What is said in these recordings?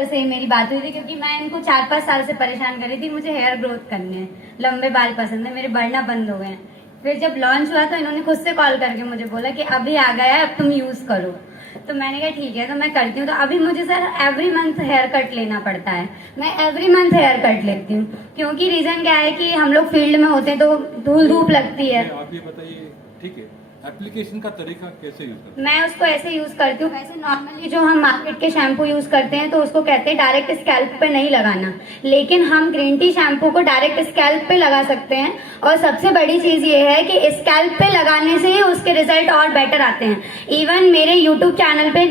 Sir से मेरी बात हुई थी, क्योंकि मैं इनको 4-5 साल से परेशान कर रही थी। मुझे हेयर ग्रोथ करने हैं, लंबे बाल पसंद है, मेरे बढ़ना बंद हो गए हैं। फिर जब लॉन्च हुआ तो इन्होंने खुद से कॉल करके मुझे बोला कि अभी आ गया है, अब तुम यूज करो। तो मैंने कहा ठीक है, तो मैं करती हूँ। तो अभी मुझे sir every month hair cut लेना पड़ता है। मैं एवरी मंथ हेयर कट लेती हूँ, क्योंकि रीजन क्या है कि हम लोग फील्ड में होते हैं तो धूल धूप लगती है। आप ये बताइए, ठीक है, एप्लीकेशन का तरीका कैसे यूज करते हैं? मैं उसको ऐसे यूज करती हूँ, वैसे नॉर्मली जो हम मार्केट के शैम्पू यूज करते हैं तो उसको कहते हैं डायरेक्ट स्कैल्प पे नहीं लगाना, लेकिन हम ग्रीन टी शैम्पू को डायरेक्ट स्कैल्प पे लगा सकते हैं। और सबसे बड़ी चीज ये है कि स्कैल्प पे लगाने से ही उसके रिजल्ट और बेटर आते हैं। इवन मेरे यूट्यूब चैनल पे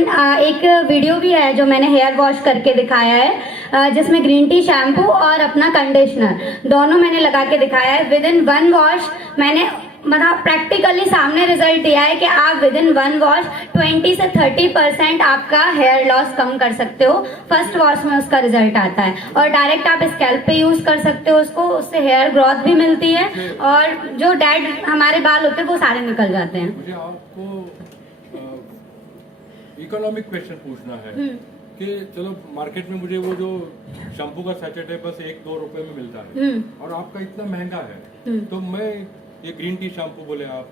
एक वीडियो भी है जो मैंने हेयर वॉश करके दिखाया है, जिसमें ग्रीन टी शैम्पू और अपना कंडीशनर दोनों मैंने लगा के दिखाया है। विद इन 1 वॉश मैंने मतलब प्रैक्टिकली सामने रिजल्ट दिया है कि आप विद इन 1 वॉश 20 से 30% आपका हेयर लॉस कम कर सकते हो। फर्स्ट वॉश में उसका रिजल्ट आता है, और डायरेक्ट आप स्कैल्प पे यूज कर सकते हो उसको, उससे हेयर ग्रोथ भी मिलती है और जो डेड हमारे बाल होते हैं वो सारे निकल जाते हैं। मुझे आपको इकोनॉमिक क्वेश्चन पूछना है कि चलो मार्केट में मुझे वो जो शैम्पू का सैचेट है बस 1-2 रुपए में मिलता है और आपका इतना महंगा है, तो मैं ये ग्रीन टी शैम्पू बोले आप,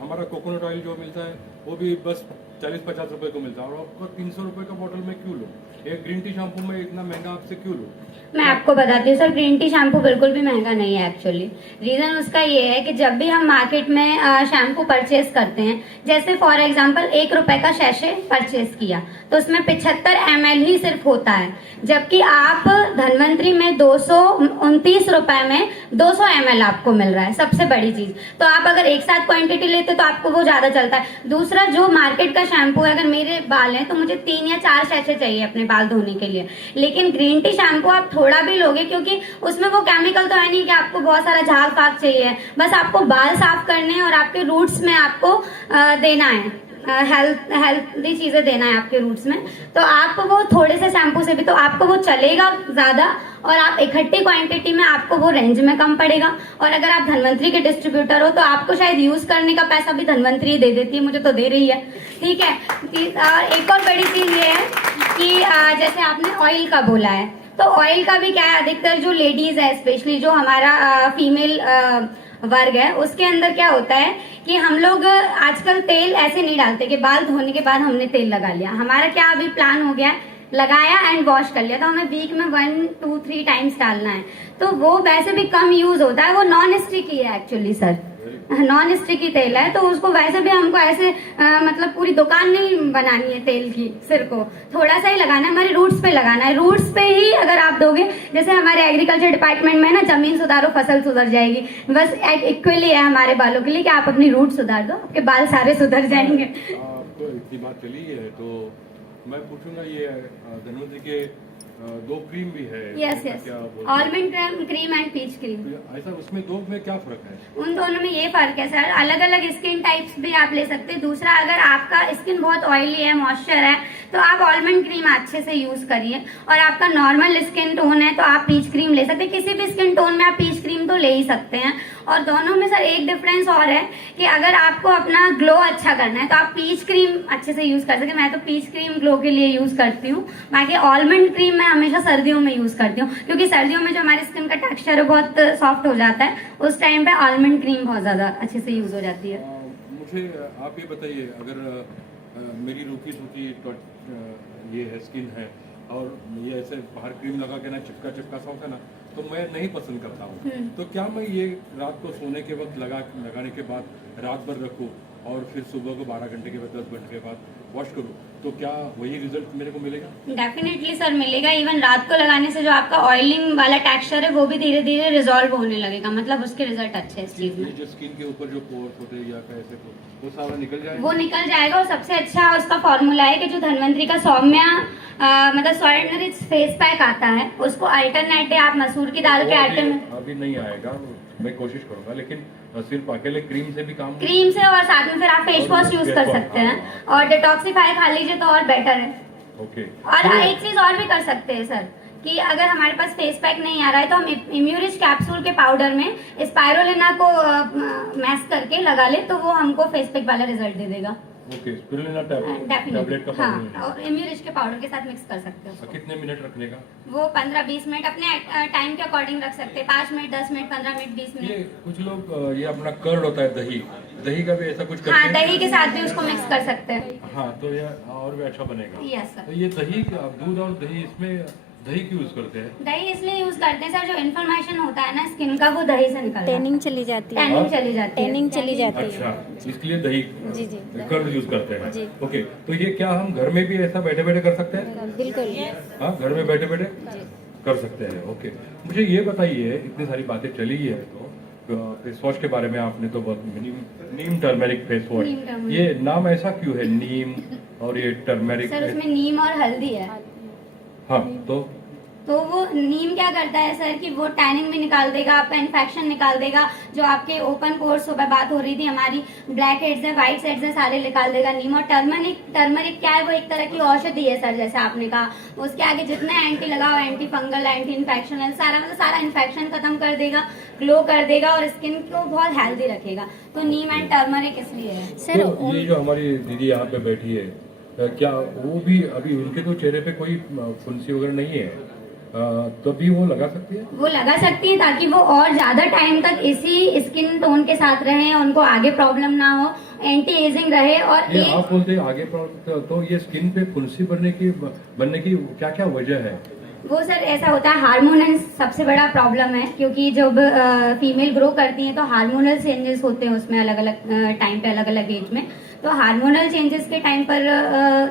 हमारा कोकोनट ऑयल जो मिलता है वो भी बस 40-50 रुपए को मिलता है, और आपका 300 रुपए का बोतल में क्यों लूँ? एक ग्रीन टी शैम्पू में इतना महंगा आपसे क्यों लूँ? मैं आपको बताती हूँ सर, ग्रीन टी शैम्पू बिल्कुल भी महंगा नहीं है एक्चुअली। रीजन उसका ये है कि जब भी हम मार्केट में शैम्पू परचेज करते हैं, जैसे फॉर एग्जांपल 1 रुपए का शैशे परचेज किया तो उसमें 75 ml ही सिर्फ होता है, जबकि आप धनवंतरी में 229 रुपए में 200 ml आपको मिल रहा है। सबसे बड़ी चीज तो आप अगर एक साथ क्वांटिटी लेते तो आपको वो ज्यादा चलता है। दूसरा, जो मार्केट का शैम्पू है, अगर मेरे बाल हैं तो मुझे 3 या 4 शैशे चाहिए अपने बाल धोने के लिए, लेकिन ग्रीन टी शैम्पू आप थोड़ा भी लोगे, क्योंकि उसमें वो केमिकल तो है नहीं कि आपको बहुत सारा झाग फाग चाहिए, बस आपको बाल साफ करने हैं और आपके रूट्स में आपको देना है, हेल्थी चीजें देना है आपके रूट्स में। तो आपको वो थोड़े से शैम्पू से भी तो आपको वो चलेगा ज्यादा, और आप इकट्ठी क्वांटिटी में आपको वो रेंज में कम पड़ेगा। और अगर आप धनवंतरी के डिस्ट्रीब्यूटर हो तो आपको शायद यूज करने का पैसा भी धनवंतरी दे देती है, मुझे तो दे रही है, ठीक है। एक और बड़ी चीज ये है कि जैसे आपने ऑयल का बोला है, तो ऑयल का भी क्या है, अधिकतर जो लेडीज है, स्पेशली जो हमारा फीमेल वर्ग है, उसके अंदर क्या होता है कि हम लोग आजकल तेल ऐसे नहीं डालते कि बाल धोने के बाद हमने तेल लगा लिया। हमारा क्या अभी प्लान हो गया है, लगाया एंड वॉश कर लिया, तो हमें वीक में 1-2-3 टाइम्स डालना है। तो वो वैसे भी कम यूज होता है, वो नॉन स्टिकी है एक्चुअली सर, नॉन स्टिकी तेल है, तो उसको वैसे भी हमको ऐसे मतलब पूरी दुकान नहीं बनानी है तेल की, सिर को थोड़ा सा ही लगाना है, हमारे रूट्स पे लगाना है। रूट्स पे ही अगर आप दोगे, जैसे हमारे एग्रीकल्चर डिपार्टमेंट में ना, जमीन सुधारो फसल सुधर जाएगी, बस इक्वली है हमारे बालों के लिए कि आप अपनी रूट सुधार दो, आपके बाल सारे सुधर जाएंगे। आपको इतनी बात चली है तो मैं पूछूंगा, ये धनवंतरी के 2 क्रीम भी है, yes yes, almond cream and peach cream. ऐसा उसमें 2 में क्या फर्क है? उन दोनों में ये फर्क है सर, अलग अलग स्किन टाइप्स भी आप ले सकते हैं। दूसरा, अगर आपका स्किन बहुत ऑयली है, मॉइस्चर है, तो आप आलमंड क्रीम अच्छे से यूज करिए, और आपका नॉर्मल स्किन टोन है तो आप पीच क्रीम ले सकते हैं। किसी भी स्किन टोन में आप पीच क्रीम तो ले ही सकते हैं। और दोनों में सर एक डिफरेंस और है कि अगर आपको अपना ग्लो अच्छा करना है तो आप पीच क्रीम अच्छे से यूज कर सकते हैं। मैं तो पीच क्रीम ग्लो के लिए यूज करती हूँ, बाकी आलमंड क्रीम मैं हमेशा सर्दियों में यूज करती हूँ, क्योंकि सर्दियों में जो हमारी स्किन का टेक्सचर है बहुत सॉफ्ट हो जाता है, उस टाइम पे आलमंड क्रीम बहुत ज्यादा अच्छे से यूज हो जाती है। मुझे आप ये बताइए, अगर मेरी रूखी सूखी ये है स्किन है और ये ऐसे बाहर क्रीम लगा के ना चिपका सा होता है ना, तो मैं नहीं पसंद करता हूँ, तो क्या मैं ये रात को सोने के वक्त लगाने के बाद रात भर रखूँ और फिर सुबह को 12 घंटे के बाद 10 घंटे के बाद वॉश करूँ, तो क्या वही रिजल्ट मेरे को मिलेगा? डेफिनेटली सर मिलेगा। इवन रात को लगाने से जो आपका ऑयलिंग वाला टेक्सचर है वो भी धीरे धीरे रिजॉल्व होने लगेगा, मतलब उसके रिजल्ट अच्छे हैं इस चीज में। जो स्किन के ऊपर जो पोर्स होते हैं या कैसे वो सारा निकल जाएगा? वो निकल जाएगा, और सबसे अच्छा उसका फॉर्मूला है कि जो धनवंतरी का सौम्या मतलब सॉइल रिच फेस पैक आता है, उसको अल्टरनेट आप मसूर की दाल के आटे में। अभी नहीं आएगा, मैं कोशिश करूंगा, लेकिन सिर्फ अकेले क्रीम से भी काम, क्रीम से और साथ में फिर आप फेस वॉश यूज कर सकते हैं, और डिटॉक्सिफाई खा लीजिए तो और बेटर है। ओके। और एक चीज और भी कर सकते हैं सर, कि अगर हमारे पास फेस पैक नहीं आ रहा है तो हम इम्यूरिच कैप्सूल के पाउडर में स्पाइरुलिना को मैश करके लगा ले, तो वो हमको फेस पैक वाला रिजल्ट दे देगा। ओके, स्पिरुलिना टैबलेट का डेफिनेटली हाँ, पाउडर। और इम्यूरिश के पाउडर के साथ मिक्स कर सकते हो उसको। कितने मिनट रखने का? वो 15-20 मिनट अपने टाइम के अकॉर्डिंग रख सकते हैं, 5 मिनट, 10 मिनट, 15 मिनट, 20 ये मिनट। कुछ लोग ये अपना कर्ड होता है दही, दही का भी ऐसा कुछ करते हाँ, हैं? दही के साथ भी उसको मिक्स कर सकते हैं। हाँ, तो ये और भी अच्छा बनेगा। Yes sir. तो ये दही, दूध और दही, इसमें दही क्यों यूज करते हैं? दही इसलिए यूज करते हैं सर, जो इन्फ्लेमेशन होता है ना स्किन का, वो दही से निकलता है। टैनिंग चली जाती है। टैनिंग चली जाती है। टैनिंग चली जाती है। अच्छा, इसलिए दही जी जी कर्ड यूज करते हैं। जी। ओके, तो ये क्या हम घर में भी ऐसा बैठे बैठे कर सकते हैं? बिल्कुल हाँ, घर में बैठे बैठे कर सकते हैं। ओके, मुझे ये बताइए, इतनी सारी बातें चली ही है तो फेस वॉश के बारे में आपने तो बहुत नीम टर्मेरिक फेस वॉश, नीम टर्मरिक। ये नाम ऐसा क्यों है नीम और ये टर्मेरिक? सर उसमें नीम और हल्दी है। हाँ, तो वो नीम क्या करता है सर कि वो टैनिंग भी निकाल देगा, आपका इन्फेक्शन निकाल देगा, जो आपके ओपन पोर्स सुबह बात हो रही थी हमारी, ब्लैक हेड्स है, व्हाइट हेड्स है, सारे निकाल देगा नीम। और टर्मरिक क्या है, वो एक तरह की औषधि है सर, जैसे आपने कहा। उसके आगे जितने एंटी लगाओ, एंटी फंगल, एंटी इन्फेक्शनल, सारा मतलब सारा इन्फेक्शन खत्म कर देगा, ग्लो कर देगा और स्किन को बहुत हेल्दी रखेगा। तो नीम एंड टर्मरिक इसलिए है सर। तो ये जो हमारी दीदी यहाँ पे बैठी है, क्या वो भी अभी उनके तो चेहरे पे कोई फुंसी वगैरह नहीं है, तो भी वो लगा सकती है? वो लगा सकती है, ताकि वो और ज्यादा टाइम तक इसी स्किन टोन के साथ रहे, उनको आगे प्रॉब्लम ना हो, एंटी एजिंग रहे। और ये आप बोलते हैं आगे प्रॉब्लम, तो ये स्किन पे फुंसी बनने की क्या क्या वजह है? वो सर ऐसा होता है, हार्मोनल सबसे बड़ा प्रॉब्लम है, क्योंकि जब फीमेल ग्रो करती है तो हार्मोनल चेंजेस होते हैं उसमें, अलग अलग टाइम पे, अलग अलग एज में। तो हार्मोनल चेंजेस के टाइम पर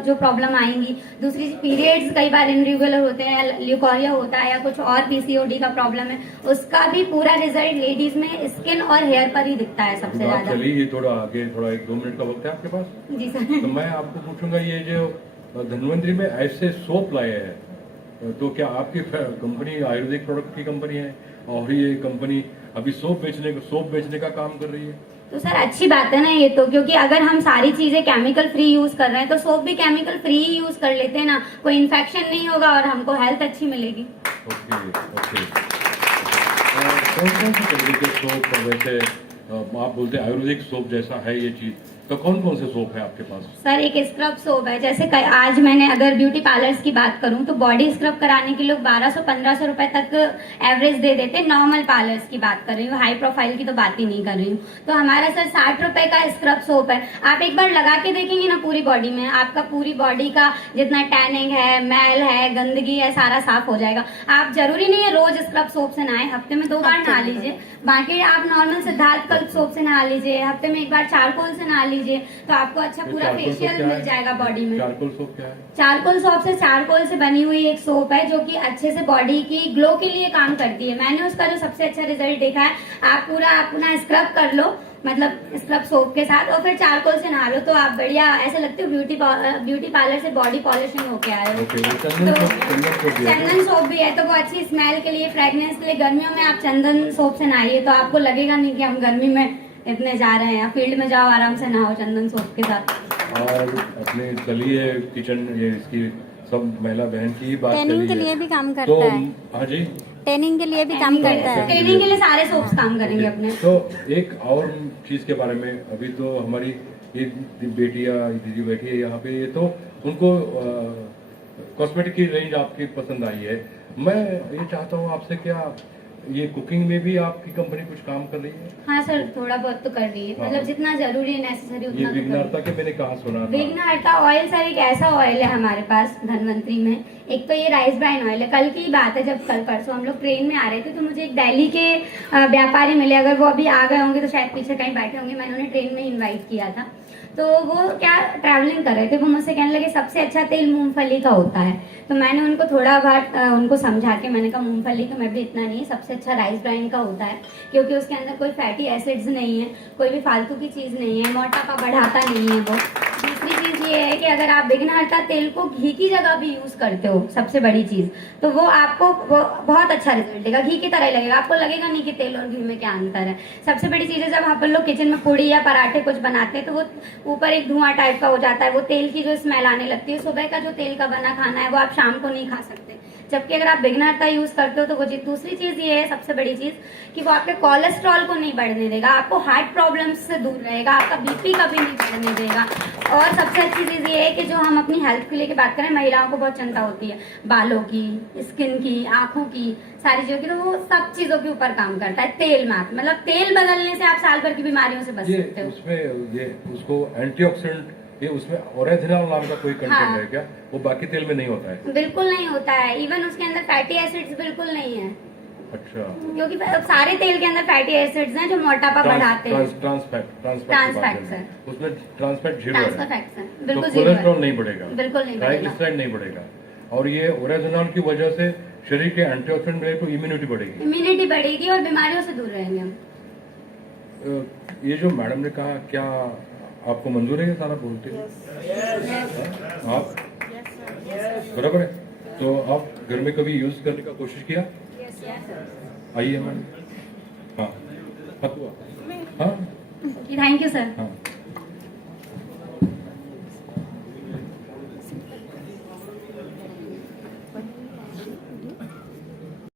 जो प्रॉब्लम आएंगी। दूसरी, पीरियड्स कई बार इनरेगुलर होते हैं, ल्यूकोरिया होता है या कुछ और पीसीओडी का प्रॉब्लम है, उसका भी पूरा रिजल्ट लेडीज में स्किन और हेयर पर ही दिखता है सबसे ज्यादा। चलिए, ये थोड़ा आगे, थोड़ा 1-2 मिनट का वक्त है आपके पास? जी सर। तो मैं आपको पूछूंगा, ये जो धन्वंतरी में ऐसे सोप लाए हैं, तो क्या आपकी कंपनी आयुर्वेदिक प्रोडक्ट की कंपनी है और ये कंपनी अभी सोप बेचने का काम कर रही है? तो सर अच्छी बात है ना ये तो, क्योंकि अगर हम सारी चीजें केमिकल फ्री यूज कर रहे हैं तो सोप भी केमिकल फ्री ही यूज कर लेते हैं ना, कोई इन्फेक्शन नहीं होगा और हमको हेल्थ अच्छी मिलेगी। Okay okay. कौन कौन से तरीके के सोप, वैसे आप बोलते हैं आयुर्वेदिक सोप जैसा है ये चीज, तो कौन कौन से सोप है आपके पास? सर एक स्क्रब सोप है, जैसे आज मैंने अगर ब्यूटी पार्लर्स की बात करूं तो बॉडी स्क्रब कराने के लोग 1200-1500 रुपए तक एवरेज दे देते। नॉर्मल पार्लर्स की बात कर रही हूँ, हाई प्रोफाइल की तो बात ही नहीं कर रही हूँ। तो हमारा सर 60 रुपए का स्क्रब सोप है। आप एक बार लगा के देखेंगे ना पूरी बॉडी में, आपका पूरी बॉडी का जितना टैनिंग है, मैल है, गंदगी है, सारा साफ हो जाएगा। आप जरूरी नहीं है रोज स्क्रब सोप से नहाए, हफ्ते में 2 बार नहा लीजिए। बाकी आप नॉर्मल सिद्धार्थ कल्प सोप से नहा लीजिए, हफ्ते में 1 बार चारकोल से नहा लीजिए, तो आपको अच्छा पूरा फेशियल मिल जाएगा बॉडी में। चारकोल सोप क्या है? चारकोल सोप से चारकोल से बनी हुई एक सोप है जो कि अच्छे से बॉडी की ग्लो के लिए काम करती है। मैंने उसका जो सबसे अच्छा रिजल्ट देखा है, आप पूरा अपना स्क्रब कर लो, मतलब स्क्रब सोप के साथ, और फिर चारकोल से नहा लो, तो आप बढ़िया ऐसे लगते हो ब्यूटी पार्लर से बॉडी पॉलिशिंग होके आए हो। चंदन सोप भी है, तो वो अच्छी स्मेल के लिए, फ्रेगनेंस के लिए। गर्मियों में आप चंदन सोप से नहाइए तो आपको लगेगा नहीं कि हम गर्मी में इतने जा रहे हैं, फील्ड में जाओ आराम से नहाओ चंदन सोप के साथ। और अपने चलिए किचन, ये इसकी सब महिला बहन की बात टैनिंग के लिए भी काम करता है। हाँ जी, टैनिंग के लिए भी काम करता है। ट्रेनिंग के लिए सारे सोप्स काम करेंगे अपने। तो एक और चीज के बारे में, अभी तो हमारी एक बेटियां, दीदी बैठी है यहाँ पे, ये तो उनको कॉस्मेटिक की रेंज आपकी पसंद आई है। मैं ये चाहता हूँ आपसे, क्या ये कुकिंग में भी आपकी कंपनी कुछ काम कर रही है? हाँ सर, थोड़ा बहुत तो कर रही है, हाँ। मतलब जितना जरूरी है, नेसेसरी ये उतना तो कर रही है। विघ्नहर्ता के मैंने कहा सुना था। विघ्नहर्ता ऑयल सर एक ऐसा ऑयल है हमारे पास धनवंतरी में। एक तो ये राइस ब्राइन ऑयल है। कल की बात है, जब कल परसों हम लोग ट्रेन में आ रहे थे तो मुझे एक दिल्ली के व्यापारी मिले, अगर वो अभी आ गए होंगे तो शायद पीछे कहीं बैठे होंगे, मैंने उन्हें ट्रेन में इन्वाइट किया था। तो वो क्या ट्रैवलिंग कर रहे थे, वो मुझसे कहने लगे सबसे अच्छा तेल मूंगफली का होता है। तो मैंने उनको थोड़ा बहुत उनको समझा के मैंने कहा मूंगफली का मैं भी इतना नहीं है, सबसे अच्छा राइस ब्राइन का होता है, क्योंकि उसके अंदर कोई फैटी एसिड्स नहीं है, कोई भी फालतू की चीज नहीं है, मोटापा बढ़ाता नहीं है वो। दूसरी चीज ये है कि अगर आप विघ्नहर्ता तेल को घी की जगह भी यूज करते हो, सबसे बड़ी चीज, तो वो आपको बहुत अच्छा रिजल्ट देगा, घी की तरह ही लगेगा, आपको लगेगा नहीं कि तेल और घी में क्या अंतर है। सबसे बड़ी चीज है, जब आप लोग किचन में पूड़ी या पराठे कुछ बनाते हैं तो वो ऊपर एक धुआं टाइप का हो जाता है, वो तेल की जो स्मेल आने लगती है। सुबह का जो तेल का बना खाना है वो आप शाम को नहीं खा सकते, जबकि अगर आप विघ्नहर्ता यूज करते हो तो वो चीज। दूसरी चीज ये है, सबसे बड़ी चीज, कि वो आपके कोलेस्ट्रॉल को नहीं बढ़ने देगा, आपको हार्ट प्रॉब्लम्स से दूर रहेगा, आपका बीपी कभी नहीं बढ़ने देगा। और सबसे अच्छी चीज ये है कि जो हम अपनी हेल्थ को लेके बात करें, महिलाओं को बहुत चिंता होती है बालों की, स्किन की, आंखों की, सारी चीजों की, तो वो सब चीजों के ऊपर काम करता है। तेल मात्र मतलब तेल बदलने से आप साल भर की बीमारियों से बच ये सकते हो। उसमें ये उसको एंटीऑक्सीडेंट, ये उसमें ओरेथिनॉल नाम का कोई कंटेंट हाँ। है क्या? वो बाकी तेल में नहीं होता है? बिल्कुल नहीं होता है, इवन उसके अंदर फैटी एसिड्स बिल्कुल नहीं है, अच्छा। क्योंकि सारे तेल के अंदर फैटी एसिड्स हैं जो मोटापा बढ़ाते हैं। ट्रांसफैट है। उसमें ट्रांसफैट जीरो ट्रांसफर है, फैट्स हैं, तो बिल्कुल जीरो कोलेस्ट्रॉल है। नहीं बढ़ेगा, बिल्कुल नहीं बढ़ेगा। ट्राइग्लिसराइड नहीं बढ़ेगा, और ये ओरेथिनॉल की वजह से शरीर के एंटीऑक्सीडेंट मिले तो इम्यूनिटी बढ़ेगी। इम्यूनिटी बढ़ेगी और बीमारियों से दूर रहेंगे हम। ये जो मैडम ने कहा, क्या आपको मंजूर है ये सारा बोलते हैं? आप बराबर है? तो आप घर में कभी यूज करने का कोशिश किया? आइए मैडम। हाँ हाँ थैंक यू सर। हाँ